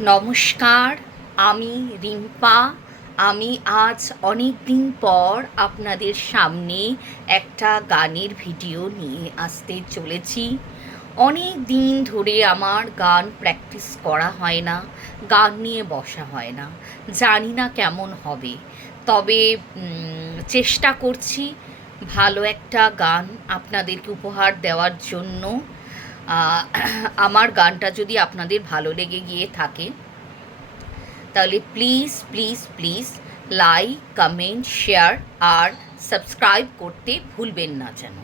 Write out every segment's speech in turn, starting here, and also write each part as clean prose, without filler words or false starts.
নমস্কার, আমি রিম্পা। আমি আজ অনেক দিন পর আপনাদের সামনে একটা গানের ভিডিও নিয়ে আসতে চলেছি। অনেক দিন ধরে আমার গান প্র্যাকটিস করা হয় না, গান নিয়ে বসা হয় না। জানি না কেমন হবে, তবে চেষ্টা করছি ভালো একটা গান আপনাদেরকে উপহার দেওয়ার জন্য। আমার গানটা যদি আপনাদের ভালো লেগে গিয়ে থাকে তাহলে please please please like, comment, share আর সাবস্ক্রাইব করতে ভুলবেন না যেন।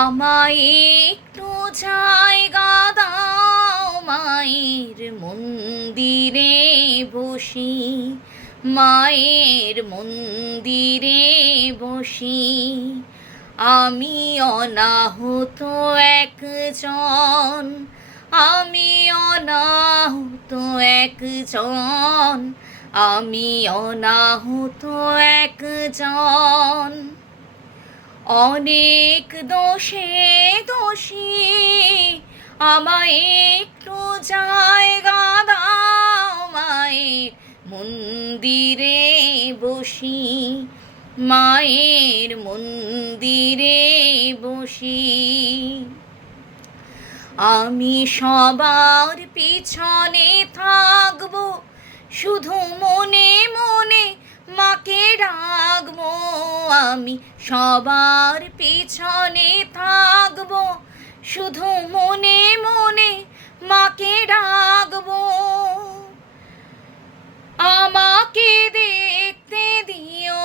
আমায় একটু জায়গা দাও, মায়ের মন্দিরে বসি, মায়ের মন্দিরে বসি। আমি অনাহত একজন, আমি অনাহত একজন, আমি অনাহত একজন। অনেক দোষে দোষী, আমায় একটু জায়গা দাও, মায়ের মন্দিরে বসি, মায়ের মন্দিরে বসি। আমি সবার পিছনে থাকবো, শুধু মনে মনে মাকে ডাকবো। আমি সবার পিছনে থাকবো, শুধু মনে মনে মাকে ডাকবো। আমাকে দেখতে দিও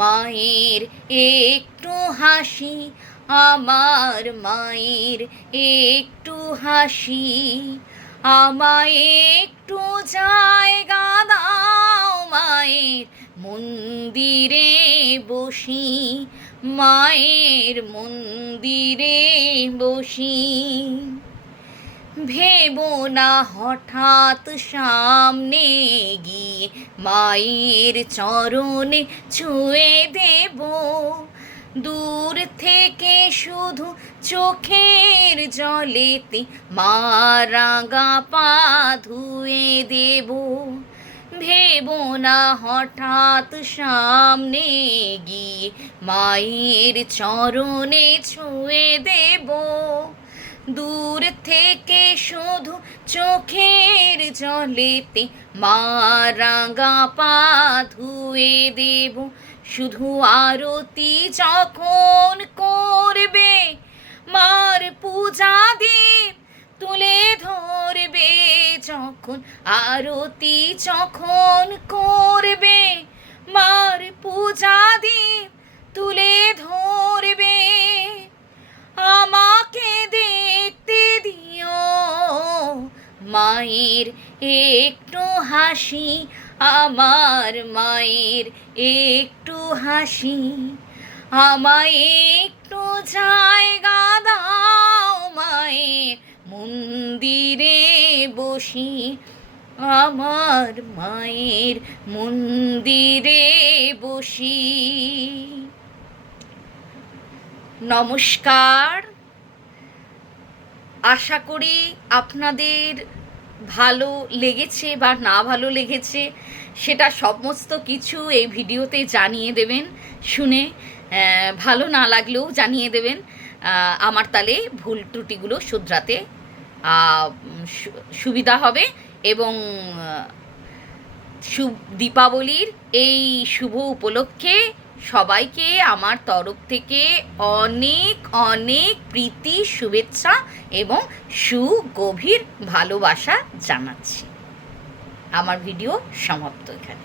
মায়ের একটু হাসি, আমার মায়ের একটু হাসি। আমায় একটু জায়গা দাও, মায়ের মন্দিরে বসি, মায়ের মন্দিরে বসি। ভেবো না হঠাৎ সামনে গিয়ে মায়ের চরণে ছুঁয়ে দেব, দূর থেকে শুধু চোখের জলেতে মা রাঙা পা ধুয়ে দেব। ভেবো না হঠাৎ সামনে গিয়ে মায়ের চরণে ছুঁয়ে দেব, দূর থেকে শুধু চোখের জলেতে মা রাঙা পা ধুয়ে দেব। শুধু আরতি যখন করবে, মার পূজা দীপ তুলে ধরবে, যখন আরতি যখন করবে, মার পূজা দীপ তুলে ধরবে। আমাকে দেখতে দিও মায়ের একটু হাসি, আমার মায়ের একটু হাসি। আমায় একটু জায়গা দাও, মায়ের মন্দিরে বসি, আমার মায়ের মন্দিরে বসি। নমস্কার। আশা করি আপনাদের ভালো লেগেছে বা না ভালো লেগেছে সেটা সমস্ত কিছু এই ভিডিওতে জানিয়ে দেবেন। শুনে ভালো না লাগলেও জানিয়ে দেবেন, আমার তাহলে ভুল ত্রুটিগুলো শুধরাতে সুবিধা হবে। এবং দীপাবলির এই শুভ উপলক্ষে সবাইকে আমার তরফ থেকে অনেক অনেক প্রীতি, শুভেচ্ছা এবং সুগভীর ভালোবাসা জানাচ্ছি। আমার ভিডিও সমাপ্ত এখানে।